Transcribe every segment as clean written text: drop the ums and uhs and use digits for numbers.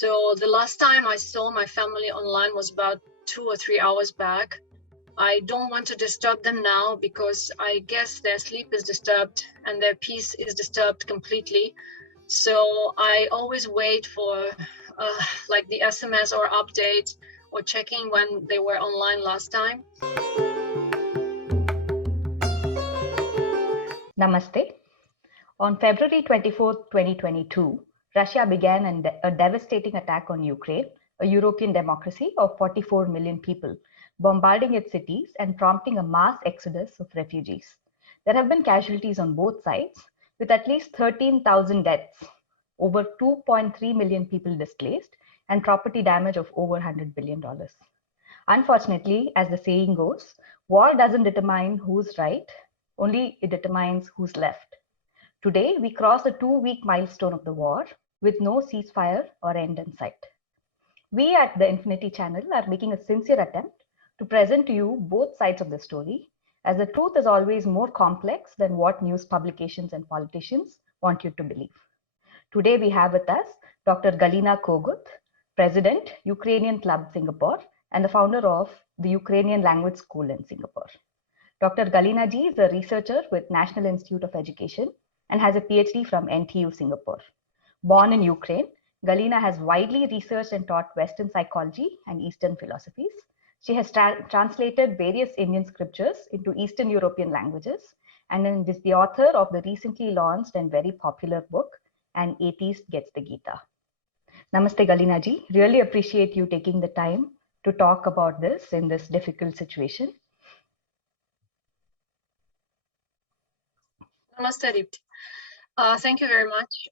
So the last time I saw my family online was about 2 or 3 hours back. I don't want to disturb them now because I guess their sleep is disturbed and their peace is disturbed completely. So I always wait for like the SMS or update or checking when they were online last time. Namaste. On February 24th, 2022, Russia began a devastating attack on Ukraine, a European democracy of 44 million people, bombarding its cities and prompting a mass exodus of refugees. There have been casualties on both sides, with at least 13,000 deaths, over 2.3 million people displaced, and property damage of over $100 billion. Unfortunately, as the saying goes, war doesn't determine who's right, only it determines who's left. Today, we cross the 2-week milestone of the war with no ceasefire or end in sight. We at the Infinity Channel are making a sincere attempt to present to you both sides of the story, as the truth is always more complex than what news publications and politicians want you to believe. Today, we have with us Dr. Galyna Kogut, President, Ukrainian Club Singapore, and the founder of the Ukrainian Language School in Singapore. Dr. Galyna ji is a researcher with National Institute of Education and has a PhD from NTU Singapore. Born in Ukraine, Galyna has widely researched and taught Western psychology and Eastern philosophies. She has translated various Indian scriptures into Eastern European languages and is the author of the recently launched and very popular book, An Atheist Gets the Gita. Namaste, Galyna ji. Really appreciate you taking the time to talk about this in this difficult situation. Namaste, Deepti. Thank you very much.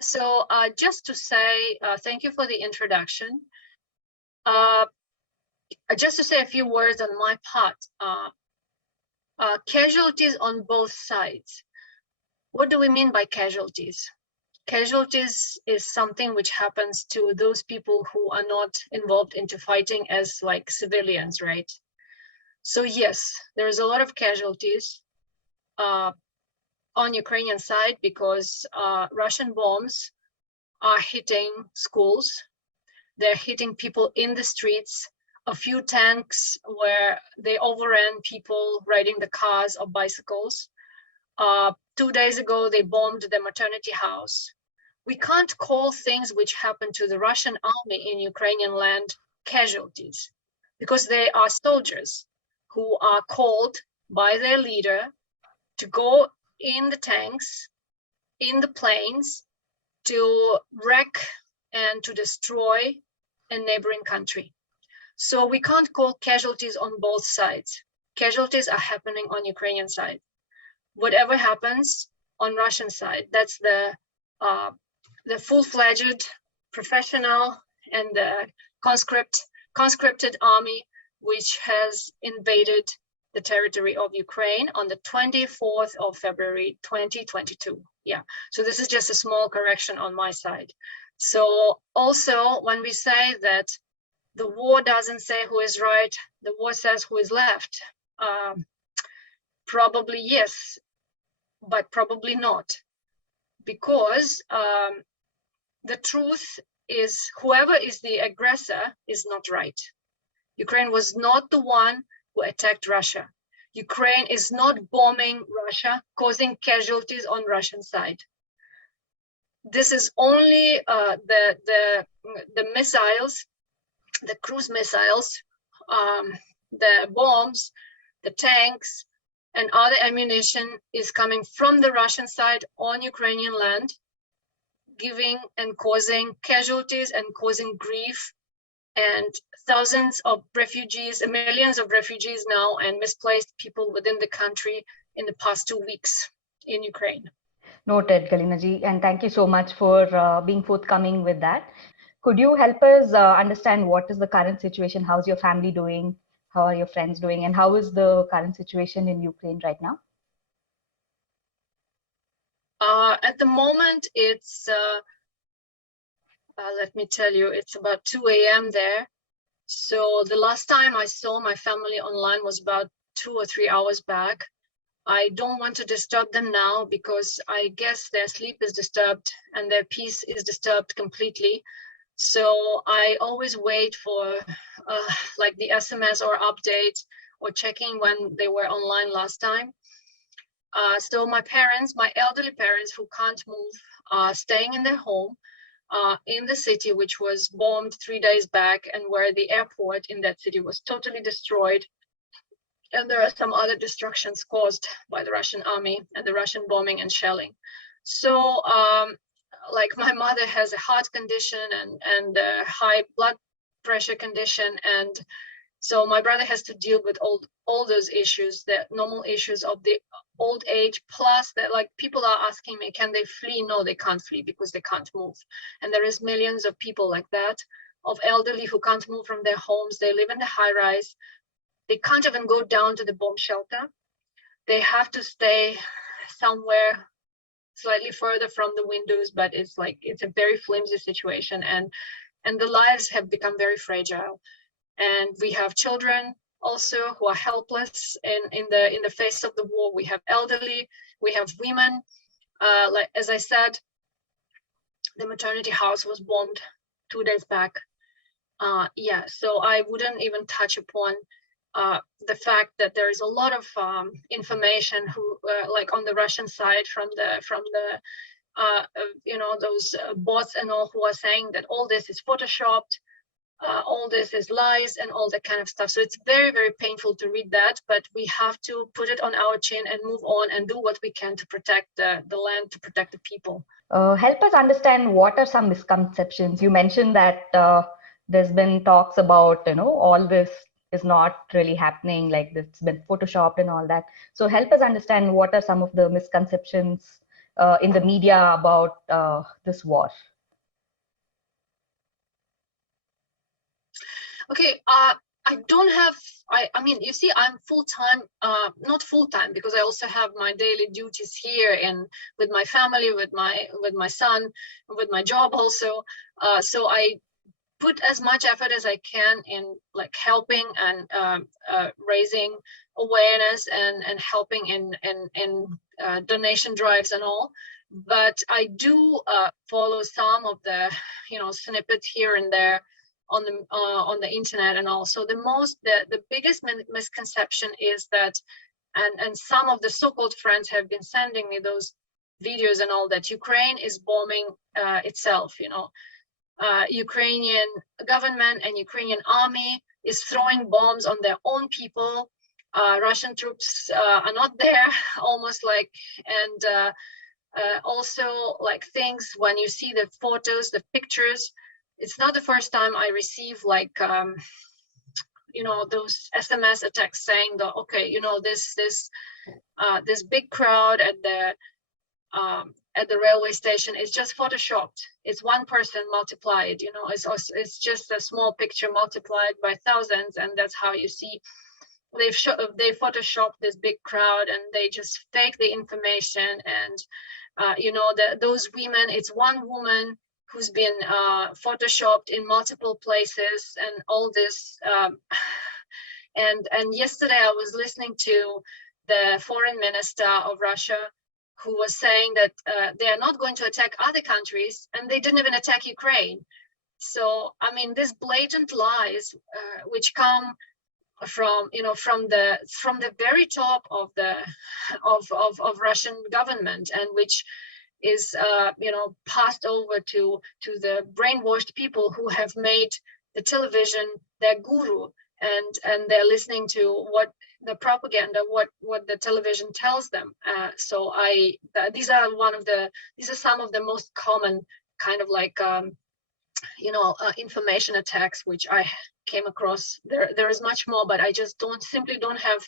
So just to say thank you for the introduction. Just to say a few words on my part. Casualties on both sides. What do we mean by casualties? Casualties is something which happens to those people who are not involved into fighting as like civilians, right? So yes, there is a lot of casualties on Ukrainian side because Russian bombs are hitting schools. They're hitting people in the streets. A few tanks where they overran people riding the cars or bicycles. 2 days ago, they bombed the maternity house. We can't call things which happened to the Russian army in Ukrainian land casualties because they are soldiers who are called by their leader to go in the tanks, in the planes, to wreck and to destroy a neighboring country. So we can't call casualties on both sides. Casualties are happening on Ukrainian side. Whatever happens on Russian side, that's the full-fledged professional and the conscripted army, which has invaded the territory of Ukraine on the 24th of February, 2022. Yeah, so this is just a small correction on my side. So also when we say that the war doesn't say who is right, the war says who is left. Probably yes, but probably not. Because the truth is whoever is the aggressor is not right. Ukraine was not the one who attacked Russia. Ukraine is not bombing Russia, causing casualties on Russian side. This is only the missiles, the cruise missiles, the bombs, the tanks, and other ammunition is coming from the Russian side on Ukrainian land, giving and causing casualties and causing grief, and thousands of refugees, millions of refugees now, and misplaced people within the country in the past 2 weeks in Ukraine. Noted, Galyna ji, and thank you so much for being forthcoming with that. Could you help us understand what is the current situation? How's your family doing? How are your friends doing? And how is the current situation in Ukraine right now? At the moment, it's, let me tell you, it's about 2 a.m. there. So the last time I saw my family online was about 2 or 3 hours back. I don't want to disturb them now because I guess their sleep is disturbed and their peace is disturbed completely. So I always wait for like the SMS or update or checking when they were online last time. So my parents, my elderly parents who can't move, staying in their home in the city, which was bombed 3 days back, and where the airport in that city was totally destroyed. And there are some other destructions caused by the Russian army and the Russian bombing and shelling. So like my mother has a heart condition and a high blood pressure condition, and so my brother has to deal with all those issues, the normal issues of the old age, plus that, like, people are asking me, can they flee? No, they can't flee because they can't move. And there is millions of people like that, of elderly who can't move from their homes. They live in the high rise. They can't even go down to the bomb shelter. They have to stay somewhere slightly further from the windows, but it's like, it's a very flimsy situation, and the lives have become very fragile. And we have children also who are helpless in the face of the war. We have elderly, we have women. Like, as I said, the maternity house was bombed 2 days back. Yeah, so I wouldn't even touch upon the fact that there is a lot of information who like on the Russian side from the you know, those bots and all, who are saying that all this is photoshopped, all this is lies and all that kind of stuff. So it's very, very painful to read that, but we have to put it on our chin and move on and do what we can to protect the land, to protect the people. Help us understand, what are some misconceptions? You mentioned that there's been talks about, all this is not really happening, like it's been photoshopped and all that. So help us understand, what are some of the misconceptions in the media about this war? Okay, I don't have, I mean, you see, I'm full-time, not full-time, because I also have my daily duties here and with my family, with my son, with my job also. So I put as much effort as I can in, like, helping and raising awareness and helping in donation drives and all. But I do follow some of the, snippets here and there on the internet and all. So the biggest misconception is that, and some of the so-called friends have been sending me those videos and all, that Ukraine is bombing itself. Ukrainian government and Ukrainian army is throwing bombs on their own people. Russian troops are not there, almost like, and also, like, things, when you see the photos, the pictures, it's not the first time I receive, like, those SMS attacks saying that, okay, this big crowd at the railway station is just photoshopped. It's one person multiplied, it's just a small picture multiplied by thousands, and that's how you see. They photoshopped this big crowd, and they just fake the information. And those women, it's one woman who's been photoshopped in multiple places and all this. And yesterday I was listening to the foreign minister of Russia, who was saying that they are not going to attack other countries, and they didn't even attack Ukraine. So, I mean, these blatant lies, which come from the very top of the of Russian government, and which is passed over to the brainwashed people who have made the television their guru, and they're listening to what the propaganda, what the television tells them. So these are some of the most common kind of, like, information attacks which I came across. There is much more, but I just simply don't have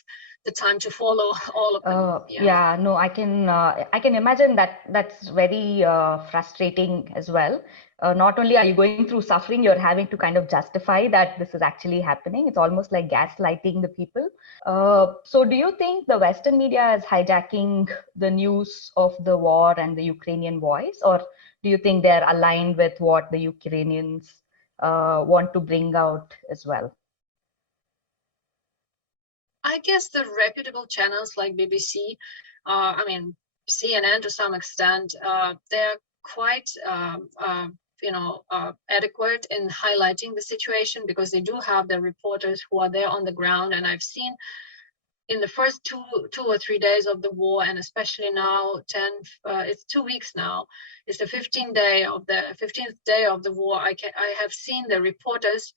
the time to follow all of them. Yeah, no, I can imagine that that's very frustrating as well. Not only are you going through suffering, you're having to kind of justify that this is actually happening. It's almost like gaslighting the people. So do you think the Western media is hijacking the news of the war and the Ukrainian voice, or do you think they're aligned with what the Ukrainians want to bring out as well? I guess the reputable channels like BBC, I mean, CNN to some extent, they're quite adequate in highlighting the situation, because they do have the reporters who are there on the ground. And I've seen in the first two or 3 days of the war, and especially now, it's 2 weeks now, it's the 15th day of the war. I have seen the reporters,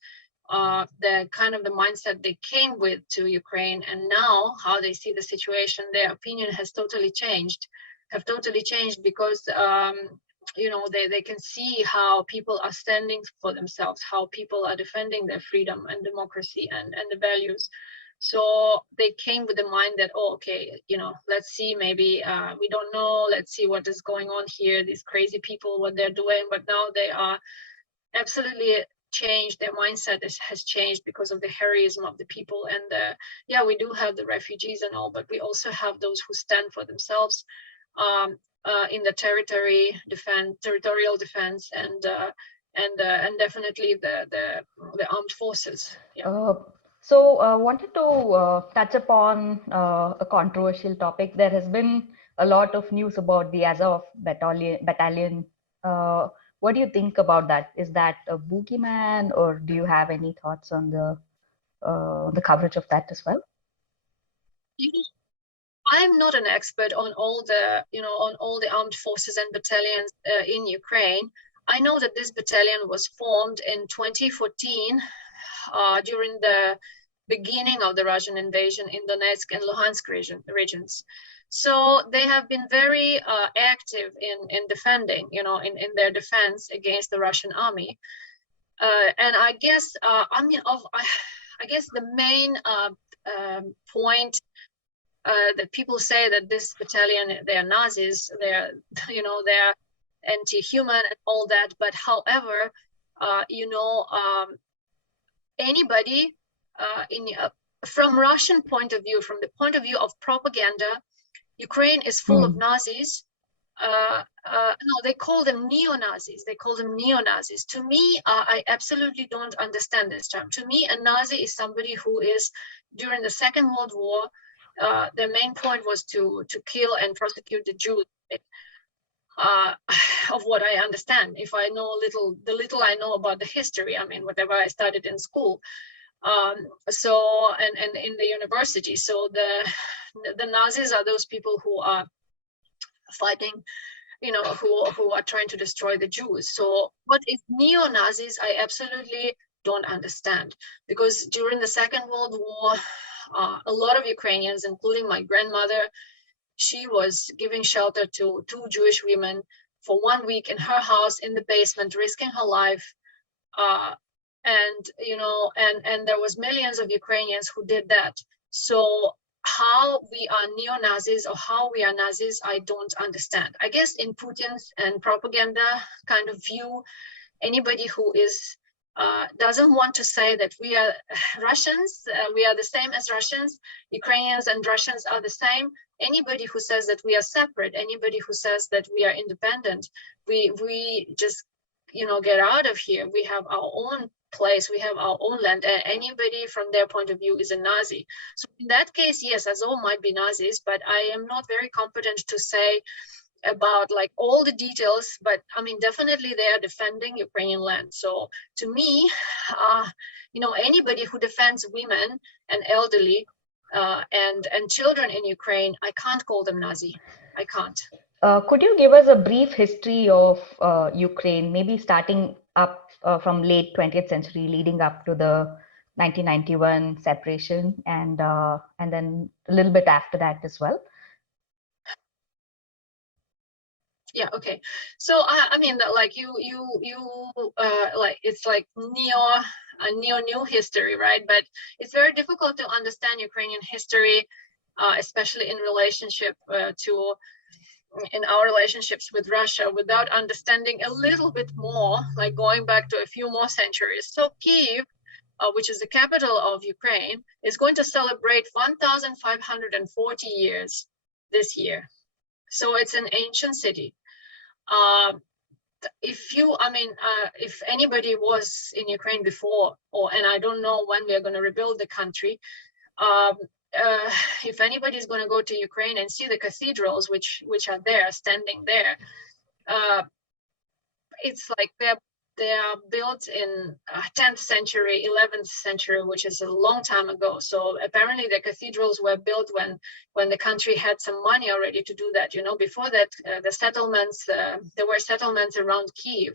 the kind of the mindset they came with to Ukraine, and now how they see the situation. Their opinion have totally changed, because they can see how people are standing for themselves, how people are defending their freedom and democracy and the values. So they came with the mind that, oh, okay, let's see, maybe we don't know, let's see what is going on here, these crazy people, what they're doing. But now they are absolutely changed. Their mindset has changed because of the heroism of the people. And we do have the refugees and all, but we also have those who stand for themselves in the territorial defense, and definitely the armed forces. Yeah. So wanted to touch upon a controversial topic. There has been a lot of news about the Azov battalion. What do you think about that? Is that a boogeyman, or do you have any thoughts on the coverage of that as well? I'm not an expert on all the armed forces and battalions in Ukraine. I know that this battalion was formed in 2014 during the beginning of the Russian invasion in Donetsk and Luhansk regions. So they have been very active in defending, in their defense against the Russian army. And I guess, I guess the main point that people say that this battalion, they're Nazis, they're anti-human and all that. But however, anybody from Russian point of view, from the point of view of propaganda, Ukraine is full of Nazis. No, they call them neo-Nazis. To me, I absolutely don't understand this term. To me, a Nazi is somebody who is, during the Second World War, their main point was to kill and prosecute the Jews. Of what I understand, if I know the little I know about the history, I mean, whatever I studied in school, and in the university. So the Nazis are those people who are fighting, who are trying to destroy the Jews. So what is neo-Nazis, I absolutely don't understand, because during the Second World War, a lot of Ukrainians, including my grandmother, she was giving shelter to 2 Jewish women for 1 week in her house in the basement, risking her life. And there was millions of Ukrainians who did that. So how we are neo-Nazis or how we are Nazis, I don't understand. I guess in Putin's and propaganda kind of view, anybody who is doesn't want to say that we are Russians, we are the same as Russians, Ukrainians and Russians are the same. Anybody who says that we are separate, anybody who says that we are independent, we just, get out of here. We have our own place, we have our own land. Anybody from their point of view is a Nazi. So in that case, yes, Azov might be Nazis, but I am not very competent to say about like all the details, but I mean, definitely they are defending Ukrainian land. So to me, anybody who defends women and elderly and children in Ukraine, I can't call them Nazi. I can't. Could you give us a brief history of Ukraine, maybe starting up from late 20th century, leading up to the 1991 separation, and then a little bit after that as well? Yeah, okay. So I mean, like you like, it's like new history, right? But it's very difficult to understand Ukrainian history, especially in relationship in our relationships with Russia, without understanding a little bit more, like going back to a few more centuries. So Kyiv, which is the capital of Ukraine, is going to celebrate 1,540 years this year. So it's an ancient city. If anybody was in Ukraine before, and I don't know when we are going to rebuild the country, if anybody is going to go to Ukraine and see the cathedrals which are there, standing there, it's like they're they are built in 10th century, 11th century, which is a long time ago. So apparently the cathedrals were built when the country had some money already to do that. You know, before that, the settlements, there were settlements around Kiev.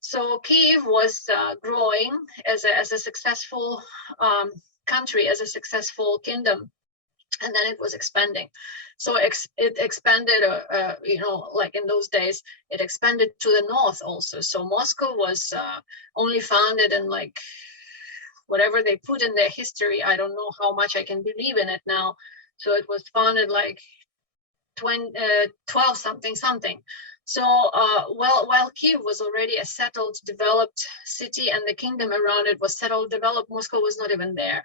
So Kiev was growing as a successful country, as a successful kingdom, and then it was expanding. So it expanded, you know, like in those days, it expanded to the north also. So Moscow was only founded in like whatever they put in their history. I don't know how much I can believe in it now. So it was founded like 12 something. So while Kiev was already a settled, developed city, and the kingdom around it was settled, developed, Moscow was not even there.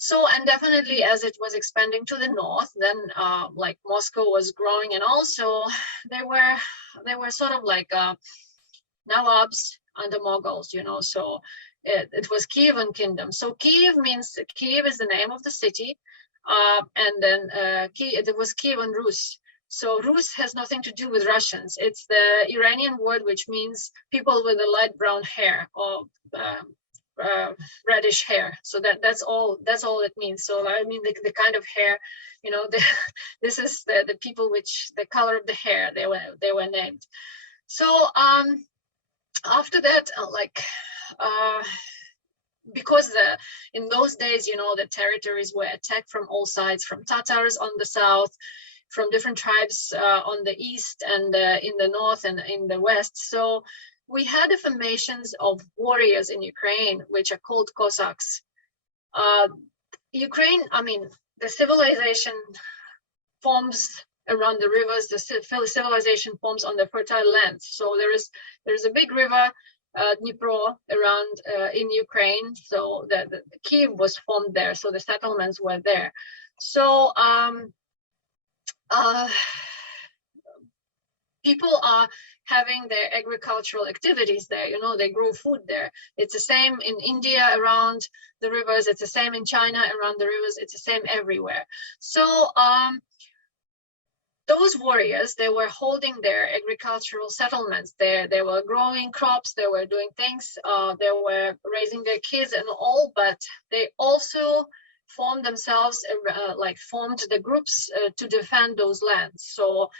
So, and definitely as it was expanding to the north, then like Moscow was growing, and also they were sort of like Nawabs under Mughals, you know. So it was Kievan kingdom. So Kiev is the name of the city, and then it was Kievan Rus. So Rus has nothing to do with Russians. It's the Iranian word which means people with a light brown hair, or reddish hair. So that's all it means. So I mean the kind of hair, you know, this is the people which the color of the hair they were named. So after that, because in those days, you know, the territories were attacked from all sides, from Tatars on the south, from different tribes on the east, and in the north and in the west. So we had the formations of warriors in Ukraine, which are called Cossacks. Ukraine, I mean, the civilization forms around the rivers, the civilization forms on the fertile lands. So there's a big river, Dnipro, around in Ukraine. So the Kiev was formed there, so the settlements were there. So people are having their agricultural activities there, you know, they grow food there. It's the same in India around the rivers, it's the same in China around the rivers, it's the same everywhere. So those warriors, they were holding their agricultural settlements there. They were growing crops, they were doing things, they were raising their kids and all, but they also formed themselves, formed the groups to defend those lands. So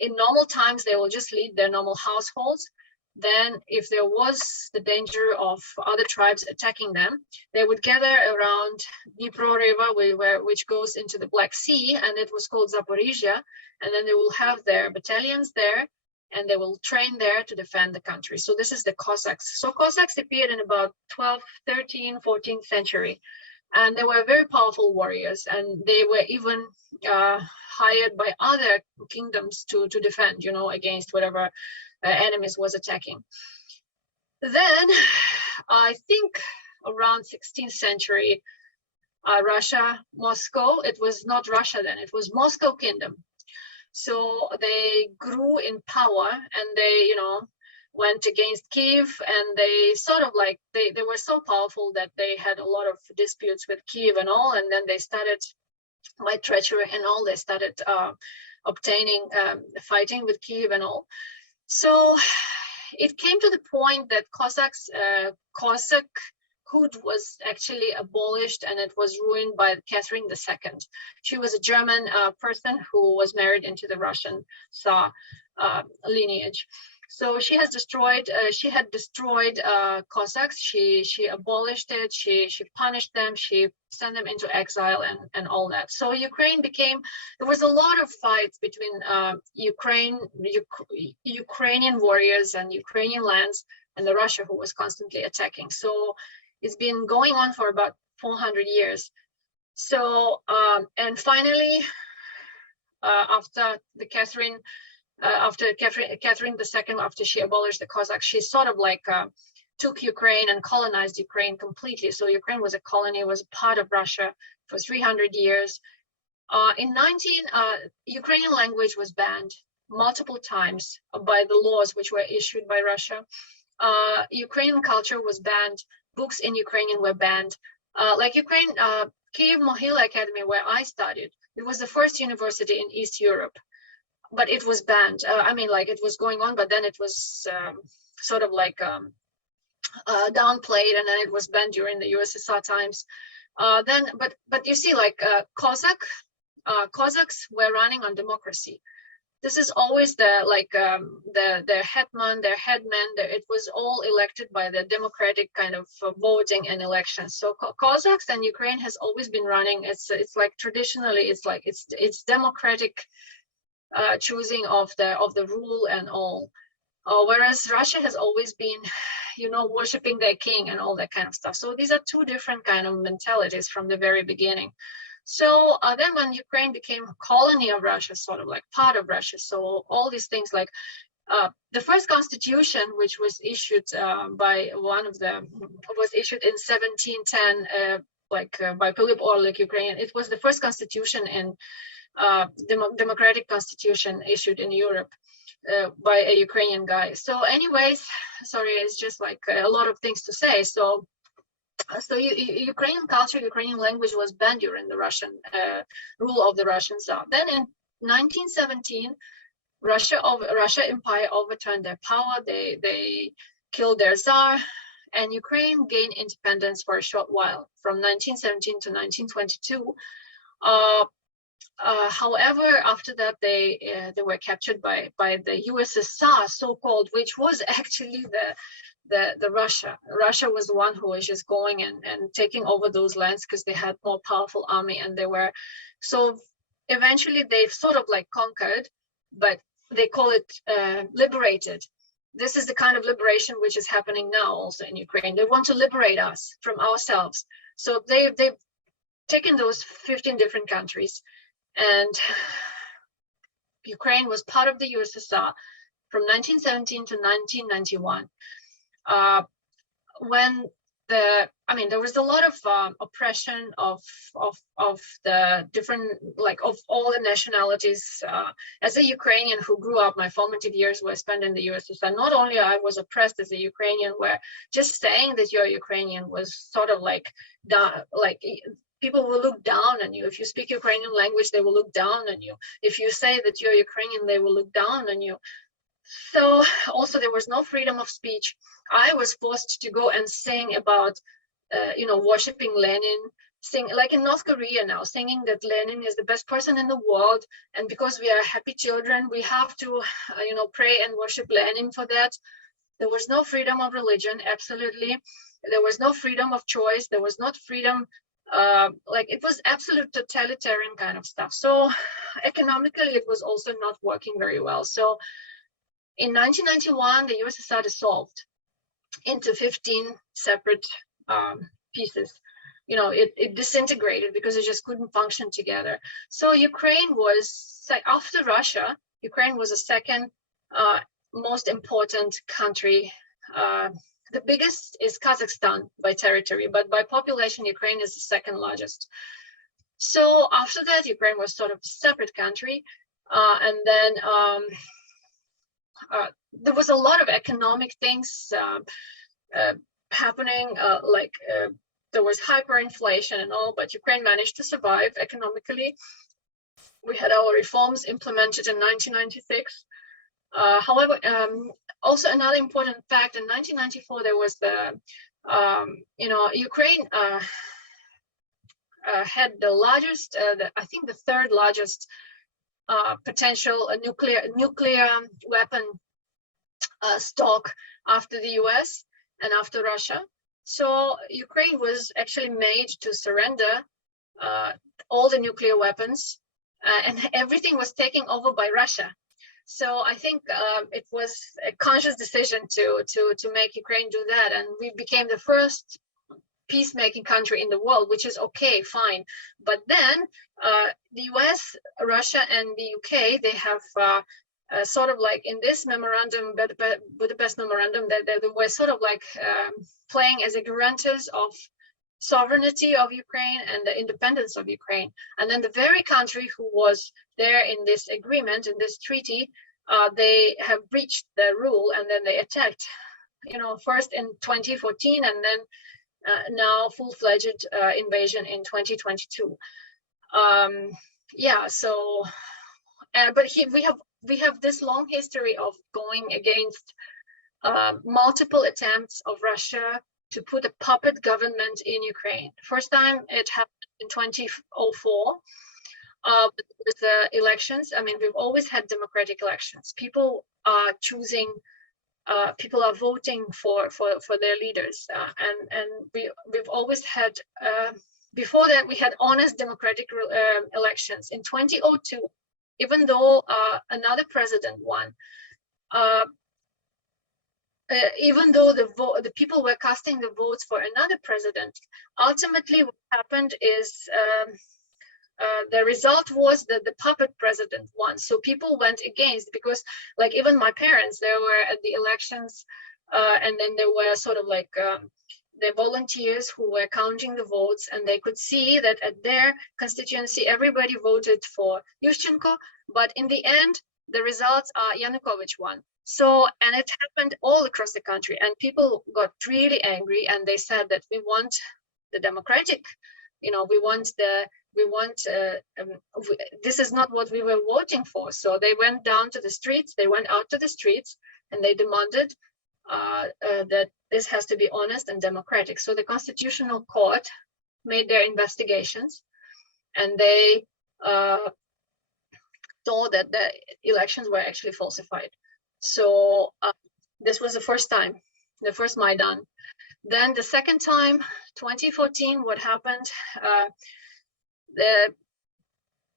in normal times, they will just lead their normal households. Then if there was the danger of other tribes attacking them, they would gather around Dnipro River, which goes into the Black Sea, and it was called Zaporizhia. And then they will have their battalions there, and they will train there to defend the country. So this is the Cossacks. So Cossacks appeared in about 12th, 13th, 14th century. And they were very powerful warriors, and they were even hired by other kingdoms to defend, you know, against whatever enemies was attacking. Then I think around 16th century, Russia, Moscow, it was not Russia then, it was Moscow Kingdom. So they grew in power, and they, you know, went against Kiev, and they sort of like, they were so powerful that they had a lot of disputes with Kiev and all, and then they started, by treachery and all, they started fighting with Kiev and all. So it came to the point that Cossackhood was actually abolished, and it was ruined by Catherine II. She was a German person who was married into the Russian Tsar lineage. So she had destroyed Cossacks. She abolished it. She punished them. She sent them into exile and all that. So Ukraine there was a lot of fights between Ukrainian warriors and Ukrainian lands and the Russia, who was constantly attacking. So it's been going on for about 400 years. So and finally, after Catherine II, after she abolished the Cossacks, she sort of like took Ukraine and colonized Ukraine completely. So Ukraine was a colony, was a part of Russia for 300 years. Ukrainian language was banned multiple times by the laws which were issued by Russia. Ukrainian culture was banned. Books in Ukrainian were banned. Like Ukraine, Kyiv Mohyla Academy, where I studied, it was the first university in East Europe, but it was banned. I mean, like, it was going on, but then it was sort of like downplayed, and then it was banned during the USSR times. But you see, like Cossacks were running on democracy. This is always their hetman, their headman. It was all elected by the democratic kind of voting and elections. So Cossacks and Ukraine has always been running. It's like traditionally it's democratic choosing of the rule and all. Whereas Russia has always been, worshiping their king and all that kind of stuff. So these are two different kind of mentalities from the very beginning. So then when Ukraine became a colony of Russia, sort of like part of Russia, so all these things like the first constitution, which was issued was issued in 1710, by Philip Orlik, Ukrainian. It was the first constitution in democratic constitution issued in Europe by a Ukrainian guy. So anyways, sorry, it's just like a lot of things to say. So Ukrainian culture, Ukrainian language was banned during the Russian rule of the Russian Tsar. Then in 1917, Russia Empire overturned their power. They killed their Tsar, and Ukraine gained independence for a short while from 1917 to 1922. However, after that, they were captured by the USSR, so-called, which was actually the Russia. Russia was the one who was just going and taking over those lands because they had more powerful army, and they were, so eventually they've sort of like conquered, but they call it liberated. This is the kind of liberation which is happening now also in Ukraine. They want to liberate us from ourselves. So they've taken those 15 different countries, and Ukraine was part of the USSR from 1917 to 1991. When there was a lot of oppression of the different, like of all the nationalities. As a Ukrainian who grew up, my formative years were spent in the USSR. Not only I was oppressed as a Ukrainian, where just saying that you're Ukrainian was sort of like people will look down on you. If you speak Ukrainian language, they will look down on you. If you say that you're Ukrainian, they will look down on you. So also there was no freedom of speech. I was forced to go and sing about, worshiping Lenin, sing like in North Korea now, singing that Lenin is the best person in the world. And because we are happy children, we have to, pray and worship Lenin for that. There was no freedom of religion, absolutely. There was no freedom of choice. There was not freedom. It was absolute totalitarian kind of stuff. So economically, it was also not working very well. So in 1991, the USSR dissolved into 15 separate pieces. It disintegrated because it just couldn't function together. So Ukraine was, after Russia, Ukraine was the second most important country. The biggest is Kazakhstan by territory, but by population, Ukraine is the second largest. So after that, Ukraine was sort of a separate country. And then there was a lot of economic things happening, there was hyperinflation and all, but Ukraine managed to survive economically. We had our reforms implemented in 1996. However, also another important fact, in 1994, there was Ukraine had the largest, I think the third largest potential nuclear weapon stock after the US and after Russia. So Ukraine was actually made to surrender all the nuclear weapons, and everything was taken over by Russia. So I think it was a conscious decision to make Ukraine do that, and we became the first peacemaking country in the world, which is okay, fine. But then the US, Russia, and the UK, they have sort of like in this memorandum, Budapest memorandum, that they were sort of like playing as a guarantors of sovereignty of Ukraine and the independence of Ukraine. And then the very country who was there in this agreement, in this treaty, they have breached the rule, and then they attacked, first in 2014, and then now full-fledged invasion in 2022. So but we have this long history of going against multiple attempts of Russia to put a puppet government in Ukraine. First time it happened in 2004 with the elections. I mean, we've always had democratic elections. People are choosing, people are voting for their leaders, and we've always had. Before that, we had honest democratic elections. In 2002, even though another president won, even though the people were casting the votes for another president, ultimately what happened is the result was that the puppet president won. So people went against, because like even my parents, they were at the elections, and then there were sort of like the volunteers who were counting the votes, and they could see that at their constituency, everybody voted for Yushchenko, but in the end, the results are Yanukovych won. So, and it happened all across the country, and people got really angry, and they said that we want the democratic, you know, this is not what we were voting for. So they went down to the streets, they went out to the streets, and they demanded that this has to be honest and democratic. So the Constitutional Court made their investigations, and they saw that the elections were actually falsified. So this was the first time, the first Maidan. Then the second time, 2014, what happened?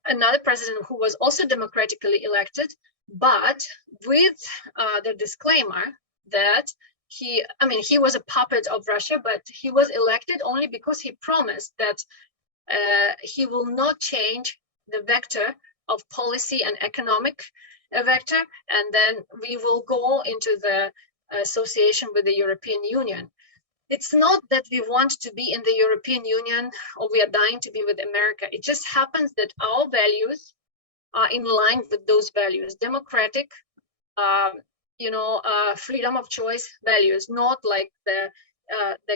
Another president who was also democratically elected, but with the disclaimer that he was a puppet of Russia, but he was elected only because he promised that he will not change the vector of policy and economic vector, and then we will go into the association with the European Union. It's not that we want to be in the European Union or we are dying to be with America. It just happens that our values are in line with those values, democratic, freedom of choice values, not like the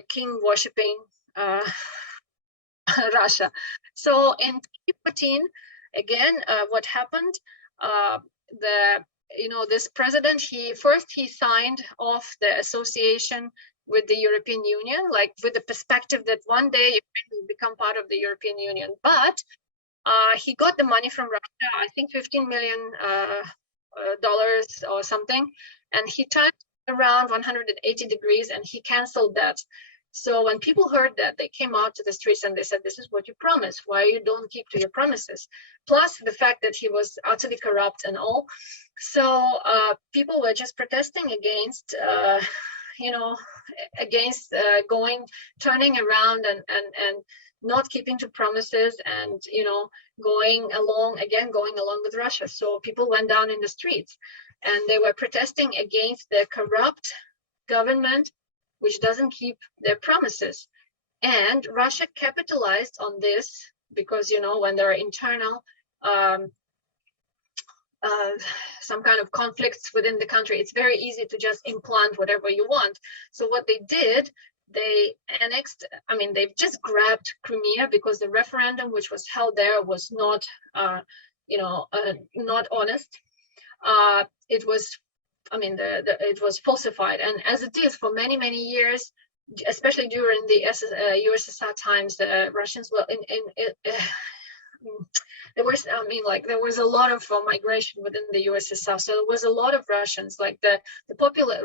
king worshipping Russia. So in 2014, again, what happened? This president, he signed off the association with the European Union, like with the perspective that one day Ukraine will become part of the European Union. But he got the money from Russia, I think $15 million or something, and he turned around 180 degrees and he canceled that. So when people heard that, they came out to the streets and they said, this is what you promised, why you don't keep to your promises? Plus the fact that he was utterly corrupt and all. So people were just protesting against, turning around and not keeping to promises, and going along with Russia. So people went down in the streets and they were protesting against the corrupt government which doesn't keep their promises. And Russia capitalized on this because, when there are internal some kind of conflicts within the country, it's very easy to just implant whatever you want. So what they did, they annexed, they've just grabbed Crimea because the referendum which was held there was not, not honest. It was, it was falsified. And as it is for many, many years, especially during the USSR times, the Russians were there was a lot of migration within the USSR. So there was a lot of Russians, like the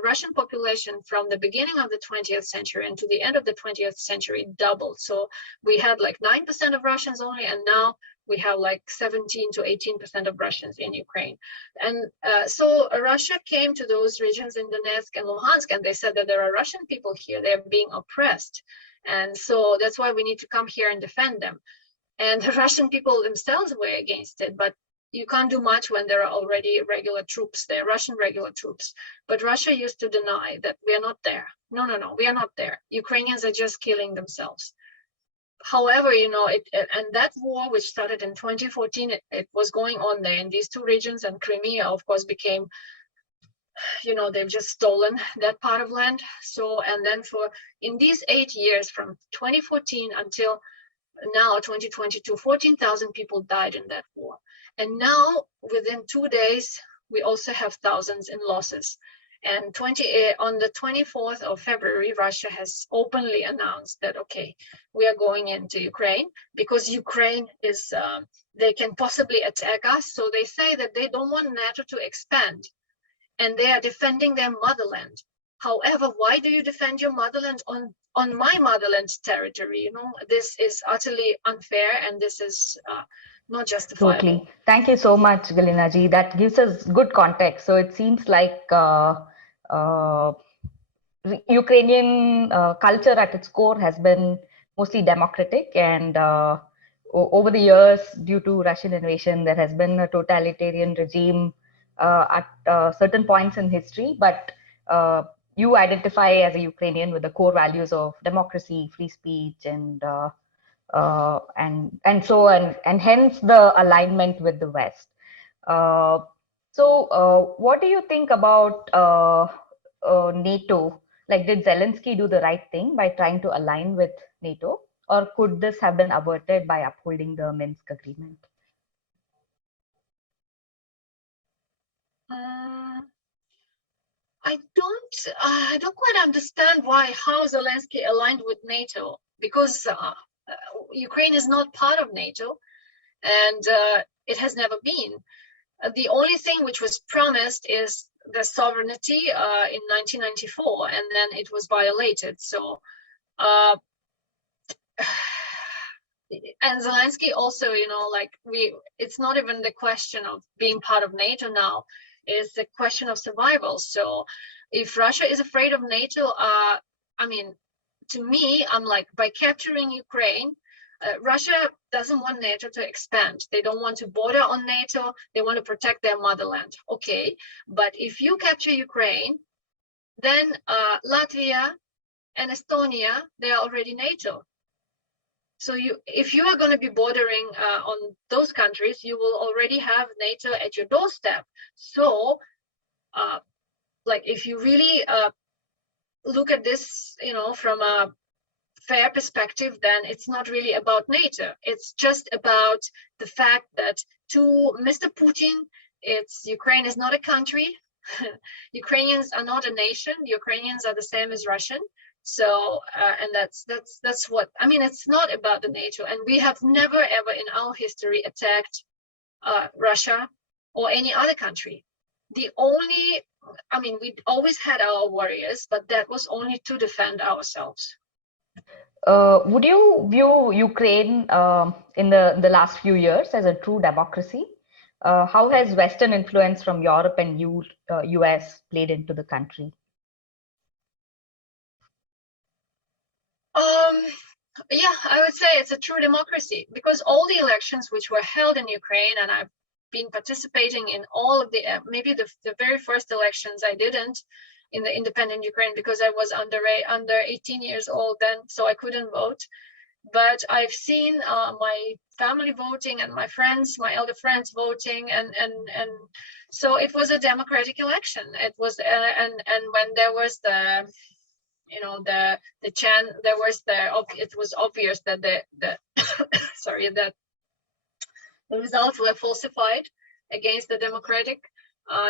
Russian population from the beginning of the 20th century and to the end of the 20th century doubled. So we had like 9% of Russians only, and now we have like 17 to 18% of Russians in Ukraine. And so Russia came to those regions in Donetsk and Luhansk, and they said that there are Russian people here, they're being oppressed. And so that's why we need to come here and defend them. And the Russian people themselves were against it, but you can't do much when there are already regular troops there, Russian regular troops. But Russia used to deny that we are not there. No, we are not there. Ukrainians are just killing themselves. However, and that war, which started in 2014, it was going on there in these two regions, and Crimea, of course, became, they've just stolen that part of land. So, and then in these 8 years, from 2014 until now, 2022, 14,000 people died in that war. And now, within 2 days, we also have thousands in losses. And on the 24th of February, Russia has openly announced that, okay, we are going into Ukraine because Ukraine is, they can possibly attack us. So they say that they don't want NATO to expand and they are defending their motherland. However, why do you defend your motherland on my motherland territory? You know, this is utterly unfair and this is not justifiable. Totally. Thank you so much, Galyna ji. That gives us good context. So it seems like Ukrainian culture at its core has been mostly democratic, and over the years, due to Russian invasion, there has been a totalitarian regime at certain points in history. But you identify as a Ukrainian with the core values of democracy, free speech, and hence the alignment with the West. What do you think about NATO? Like, did Zelensky do the right thing by trying to align with NATO, or could this have been averted by upholding the Minsk agreement? I don't quite understand how Zelensky aligned with NATO, because Ukraine is not part of NATO, and it has never been. The only thing which was promised is the sovereignty in 1994, and then it was violated. So, and Zelensky also, you know, like it's not even the question of being part of NATO now, it's the question of survival. So if Russia is afraid of NATO, I mean, to me, I'm like, by capturing Ukraine, Russia doesn't want NATO to expand. They don't want to border on NATO. They want to protect their motherland. Okay, but if you capture Ukraine, then Latvia and Estonia, they are already NATO. So if you are going to be bordering on those countries, you will already have NATO at your doorstep. So, like, if you really look at this, you know, from a fair perspective, then it's not really about NATO. It's just about the fact that to Mr. Putin, Ukraine is not a country. Ukrainians are not a nation. Ukrainians are the same as Russian. So, and that's what I mean. It's not about the NATO, and we have never ever in our history attacked Russia or any other country. The only, I mean, we always had our warriors, but that was only to defend ourselves. Would you view Ukraine in the last few years as a true democracy? How has Western influence from Europe and US played into the country? Yeah, I would say it's a true democracy, because all the elections which were held in Ukraine, and I've been participating in all of the, maybe the very first elections I didn't in the independent Ukraine because I was under 18 years old then, so I couldn't vote. But I've seen my family voting and my friends, my elder friends voting, and so it was a democratic election. It was, and when there was the, you know, it was obvious that the sorry, that the results were falsified against the democratic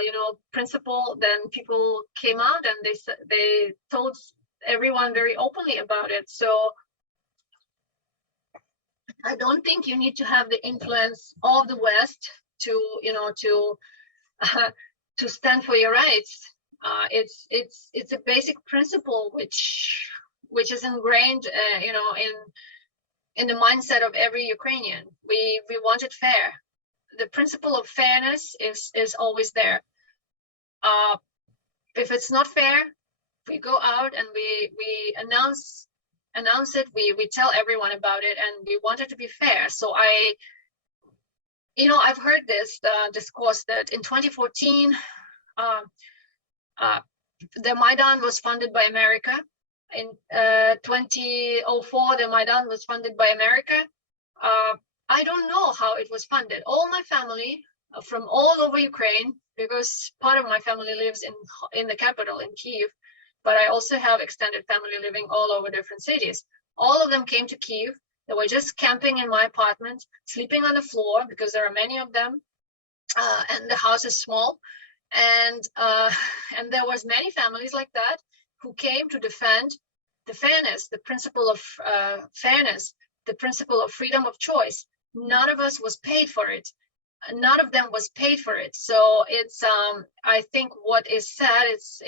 you know, principle, then people came out and they told everyone very openly about it. So I don't think you need to have the influence of the West to, you know, to stand for your rights. It's a basic principle which is ingrained, you know, in the mindset of every Ukrainian. We want it fair. The principle of fairness is always there. If it's not fair, we go out and we announce it. We tell everyone about it, and we want it to be fair. So I've heard this discourse that in 2014, the Maidan was funded by America. In 2004, the Maidan was funded by America. I don't know how it was funded. All my family from all over Ukraine, because part of my family lives in the capital, in Kyiv, but I also have extended family living all over different cities. All of them came to Kyiv. They were just camping in my apartment, sleeping on the floor because there are many of them, and the house is small. And and there was many families like that who came to defend the fairness, the principle of fairness, the principle of freedom of choice. None of us was paid for it. None of them was paid for it. So it's I think what is said, it's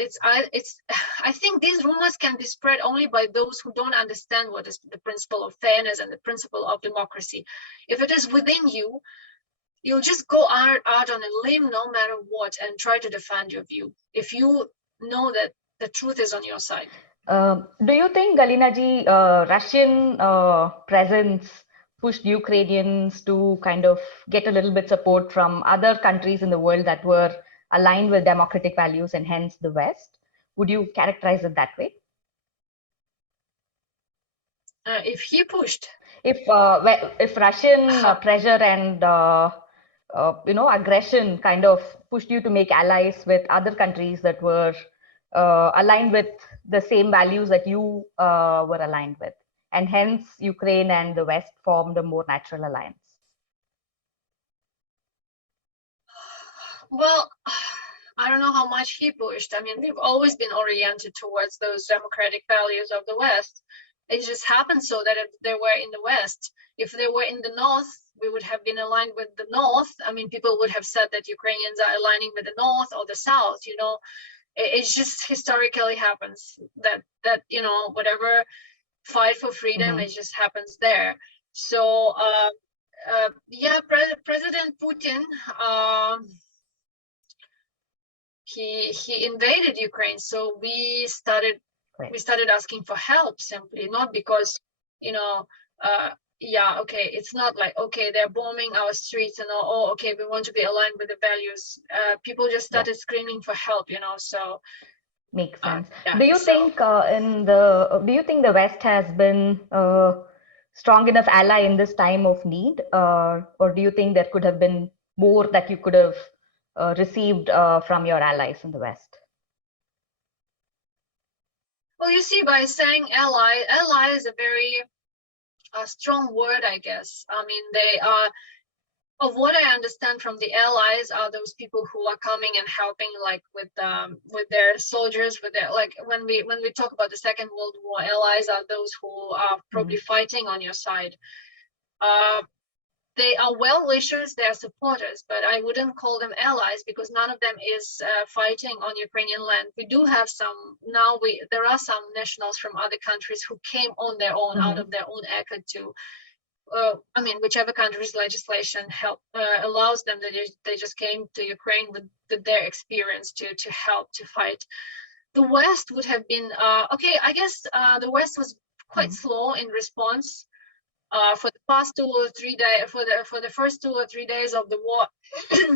I think these rumors can be spread only by those who don't understand what is the principle of fairness and the principle of democracy. If it is within you, you'll just go out on a limb no matter what and try to defend your view if you know that the truth is on your side. Do you think, Galyna ji, Russian presence pushed Ukrainians to kind of get a little bit support from other countries in the world that were aligned with democratic values and hence the West? Would you characterize it that way? If he pushed, if Russian pressure and aggression kind of pushed you to make allies with other countries that were aligned with the same values that you were aligned with, and hence Ukraine and the West formed a more natural alliance. well, I don't know how much he pushed. I mean, we've always been oriented towards those democratic values of the West. It just happened so that they were in the West. If they were in the North, we would have been aligned with the North. I mean, people would have said that Ukrainians are aligning with the North or the South. You know, it just historically happens that you know, whatever fight for freedom, it just happens there. So yeah, President Putin, he invaded Ukraine, so we started asking for help, simply, not because, you know, yeah, okay, it's not like, okay, they're bombing our streets and oh, okay, we want to be aligned with the values. People just started screaming for help, you know. So makes sense. yeah, do you think the West has been strong enough ally in this time of need, or do you think there could have been more that you could have received from your allies in the West? Well, you see, by saying ally is a very strong word, I guess. I mean, they are, of what I understand from the allies, are those people who are coming and helping, like with their soldiers, with their, like when we talk about the Second World War, allies are those who are probably fighting on your side. They are well-wishers, they are supporters, but I wouldn't call them allies because none of them is fighting on Ukrainian land. We do have some, now there are some nationals from other countries who came on their own, out of their own effort to, I mean, whichever country's legislation allows them, that they just came to Ukraine with their experience to help, to fight. The West would have been, okay, I guess the West was quite slow in response. For the past 2 or 3 days, for the first 2 or 3 days of the war,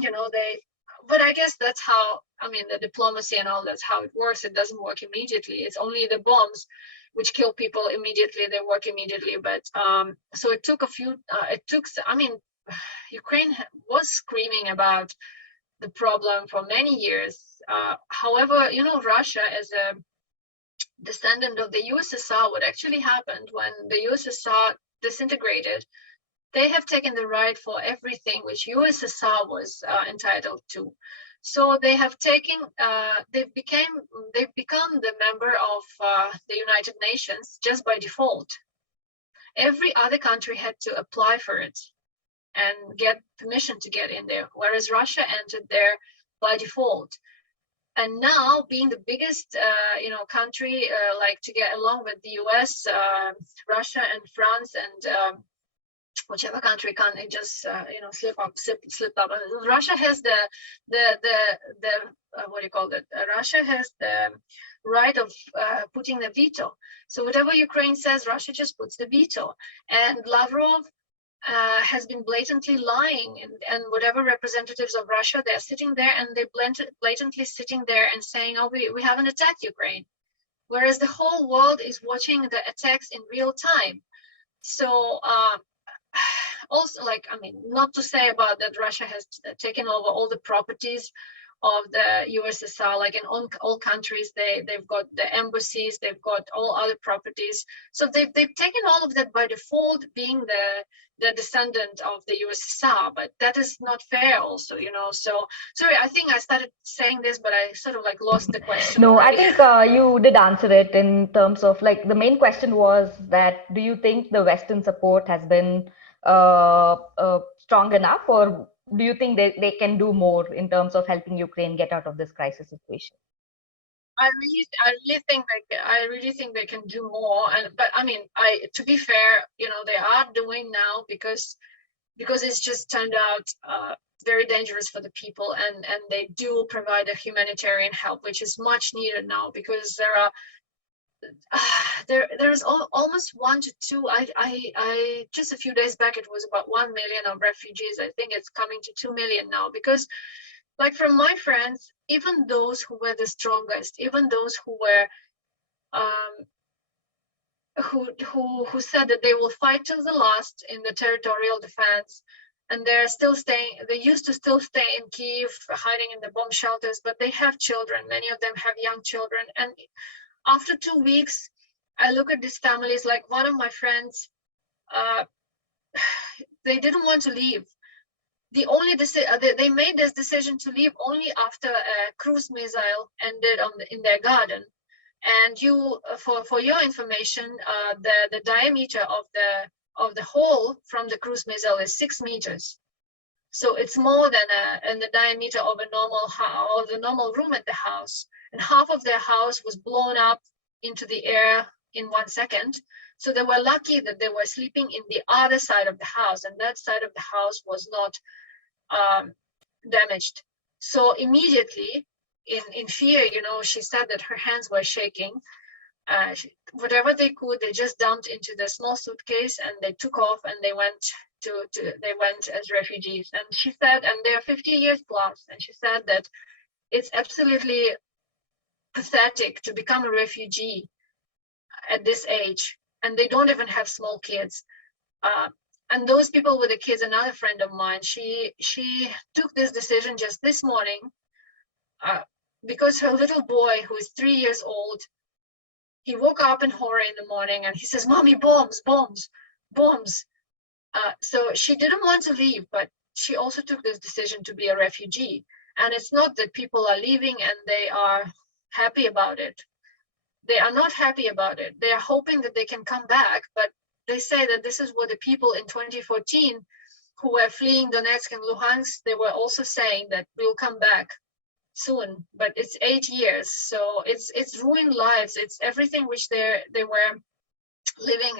you know, but I guess that's how, I mean, the diplomacy and all, that's how it works. It doesn't work immediately. It's only the bombs which kill people immediately, they work immediately. But so it took I mean, Ukraine was screaming about the problem for many years. However, you know, Russia, as a descendant of the USSR, what actually happened when the USSR disintegrated, they have taken the right for everything which USSR was entitled to. So they have taken, they've become the member of the United Nations just by default. Every other country had to apply for it and get permission to get in there, whereas Russia entered there by default. And now, being the biggest, you know, country, like to get along with the US, Russia, and France, and whichever country can't just, you know, slip up. Russia has the what do you call it? Russia has the right of putting the veto. So whatever Ukraine says, Russia just puts the veto. And Lavrov has been blatantly lying, and whatever representatives of Russia, they're sitting there and they blatantly sitting there and saying, oh, we haven't attacked Ukraine, whereas the whole world is watching the attacks in real time. So also, like, I mean, not to say about that Russia has taken over all the properties of the USSR. Like in all countries, they've got the embassies, they've got all other properties. So they've taken all of that by default, being the descendant of the USSR. But that is not fair, also, you know. So sorry, I think I started saying this, but I sort of like lost the question No, I already. think you did answer it in terms of like the main question was that do you think the Western support has been strong enough, or do you think they can do more in terms of helping Ukraine get out of this crisis situation? I really think they can do more. But I mean, to be fair, you know, they are doing now because it's just turned out very dangerous for the people, and they do provide a humanitarian help, which is much needed now, because there are there's almost 1 to 2. I just a few days back it was about 1 million of refugees. I think it's coming to 2 million now, because like from my friends, even those who were the strongest, even those who were who said that they will fight till the last in the territorial defense, and they're still staying, they used to still stay in Kiev, hiding in the bomb shelters, but they have children. Many of them have young children, and after 2 weeks I look at these families. Like one of my friends, they didn't want to leave. The only they made this decision to leave only after a cruise missile ended in their garden. And you, for your information, the diameter of the hole from the cruise missile is 6 meters. So it's more than the diameter of a normal house, the normal room at the house. And half of their house was blown up into the air in 1 second. So they were lucky that they were sleeping in the other side of the house, and that side of the house was not damaged. So immediately, in fear, you know, she said that her hands were shaking. Whatever they could, they just dumped into the small suitcase, and they took off, and they went as refugees. And she said, and they're 50 years plus, and she said that it's absolutely pathetic to become a refugee at this age, and they don't even have small kids. And those people with the kids, another friend of mine, she took this decision just this morning, because her little boy, who is 3 years old, he woke up in horror in the morning, and he says, "Mommy, bombs, bombs, bombs." So she didn't want to leave, but she also took this decision to be a refugee. And it's not that people are leaving and they are happy about it. They are not happy about it. They are hoping that they can come back, but they say that this is what the people in 2014 who were fleeing Donetsk and Luhansk, they were also saying that we'll come back soon. But it's 8 years, so it's ruined lives. It's everything which they were living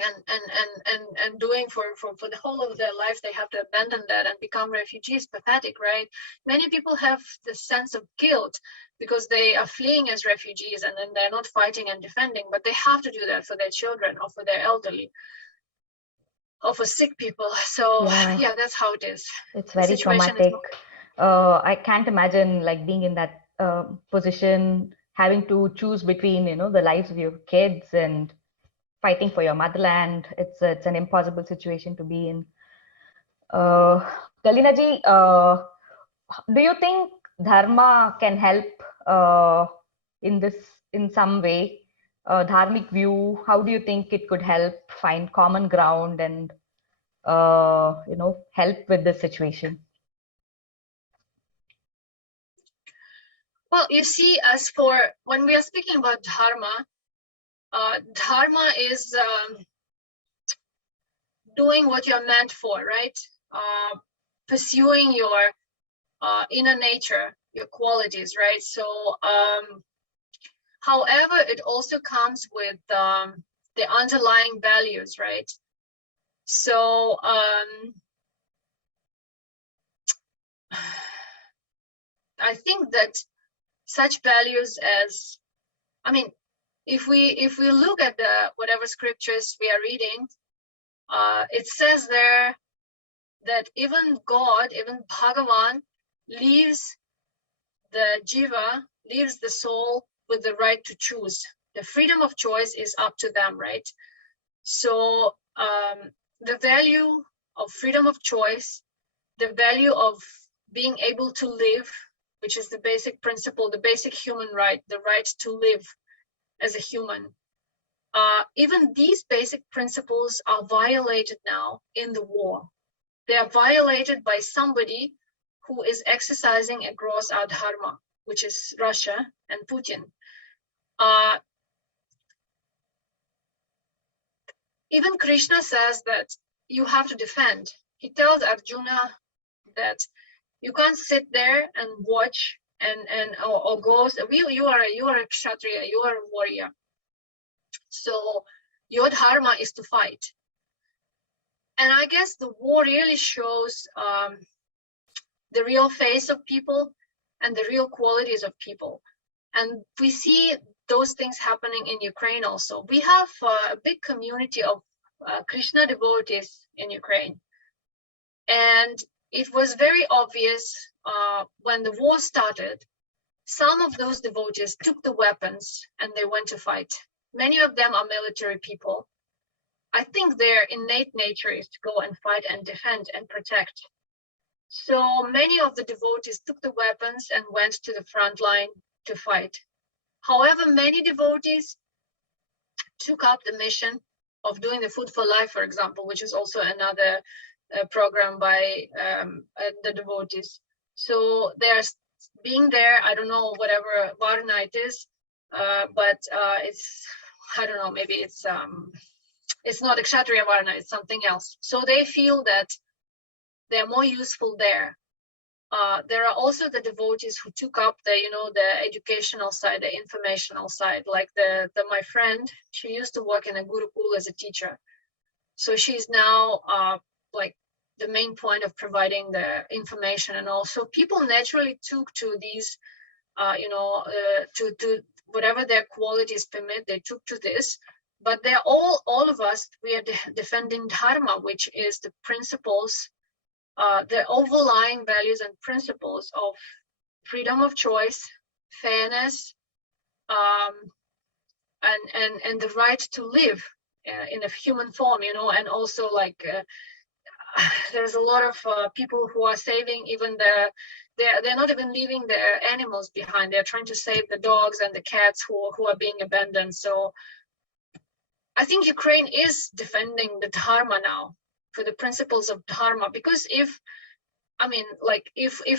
and doing for the whole of their life. They have to abandon that and become refugees. Pathetic, right? Many people have the sense of guilt because they are fleeing as refugees, and then they're not fighting and defending, but they have to do that for their children or for their elderly or for sick people. So yeah, that's how it is. It's very traumatic. I can't imagine like being in that position, having to choose between, you know, the lives of your kids and fighting for your motherland. It's an impossible situation to be in. Galyna ji, do you think dharma can help in some way? Dharmic view, how do you think it could help find common ground and you know, help with this situation? Well, you see, as for when we are speaking about dharma, dharma is doing what you're meant for, right? Pursuing your inner nature, your qualities, right? So however, it also comes with the underlying values, right? So I think that such values as, I mean, if we look at the whatever scriptures we are reading, it says there that even God, even Bhagavan, leaves the jiva, leaves the soul with the right to choose. The freedom of choice is up to them, right? So the value of freedom of choice, the value of being able to live which is the basic principle, the basic human right, the right to live as a human. Even these basic principles are violated now in the war. They are violated by somebody who is exercising a gross dharma, which is Russia and Putin. Even Krishna says that you have to defend. He tells Arjuna that you can't sit there and watch or go. You are a kshatriya, you are a warrior. So your dharma is to fight. And I guess the war really shows the real face of people and the real qualities of people. And we see those things happening in Ukraine also. We have a big community of Krishna devotees in Ukraine. And it was very obvious when the war started, some of those devotees took the weapons and they went to fight. Many of them are military people. I think their innate nature is to go and fight and defend and protect. So many of the devotees took the weapons and went to the front line to fight. However, many devotees took up the mission of doing the Food for Life, for example, which is also another program by the devotees. So they're being there, I don't know, whatever Varna it is, but it's, I don't know, maybe it's not a Kshatriya Varna, it's something else. So they feel that they're more useful there. There are also the devotees who took up the, the educational side, the informational side, like my friend, she used to work in a Gurukul as a teacher. So she's now like the main point of providing the information, and also people naturally took to these, to whatever their qualities permit, they took to this. But they're all of us, we are defending dharma, which is the principles, the overlying values and principles of freedom of choice, fairness, and the right to live in a human form, and also like there's a lot of people who are saving even they're not even leaving their animals behind. They're trying to save the dogs and the cats who are being abandoned. So I think Ukraine is defending the dharma now, for the principles of dharma, because if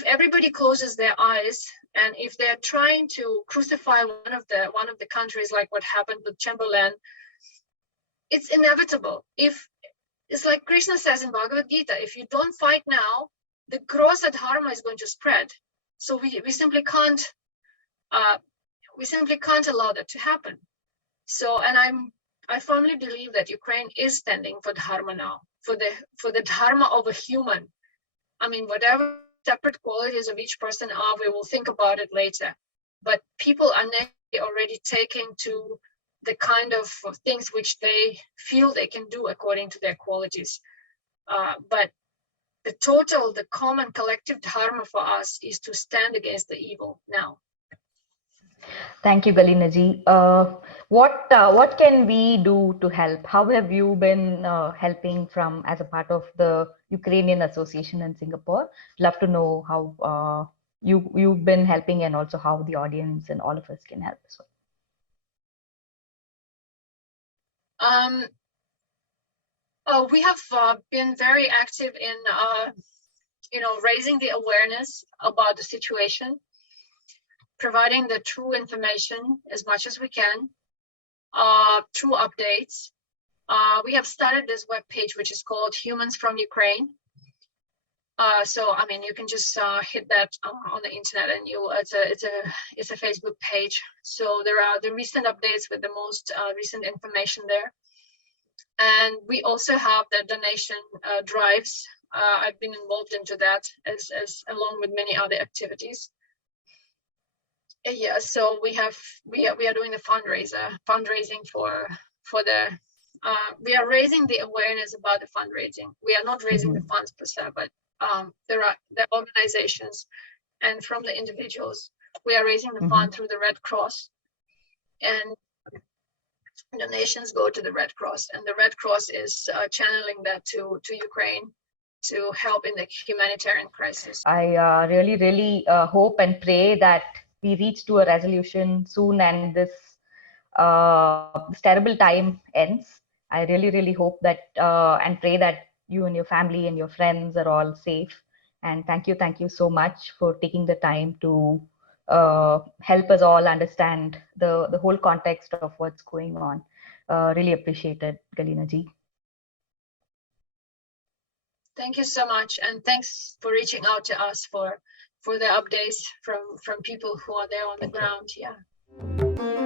everybody closes their eyes and if they're trying to crucify one of the countries, like what happened with Chamberlain, it's inevitable. If it's like Krishna says in Bhagavad Gita, if you don't fight now, the gross dharma is going to spread. So we simply can't allow that to happen. So, and I firmly believe that Ukraine is standing for dharma now, for the dharma of a human. I mean, whatever separate qualities of each person are, we will think about it later. But people are already taking to the kind of things which they feel they can do according to their qualities. But the common collective dharma for us is to stand against the evil now. Thank you, Galyna ji. What can we do to help? How have you been helping as a part of the Ukrainian Association in Singapore? Love to know how you've been helping, and also how the audience and all of us can help as well. We have been very active in raising the awareness about the situation, providing the true information as much as we can, true updates. We have started this webpage, which is called Humans from Ukraine. So I mean, you can just hit that on the internet, and it's a Facebook page. So there are the recent updates with the most recent information there. And we also have the donation drives. I've been involved into that as along with many other activities. Yeah, so we are doing the fundraising for the we are raising the awareness about the fundraising. We are not raising the funds per se, but there are the organizations, and from the individuals, we are raising the fund through the Red Cross, and donations go to the Red Cross, and the Red Cross is channeling that to Ukraine to help in the humanitarian crisis. I really hope and pray that we reach to a resolution soon and this terrible time ends. I really hope that and pray that you and your family and your friends are all safe. And thank you so much for taking the time to help us all understand the whole context of what's going on. Really appreciate it, Galyna ji. Thank you so much, and thanks for reaching out to us for the updates from people who are there on the ground. Yeah.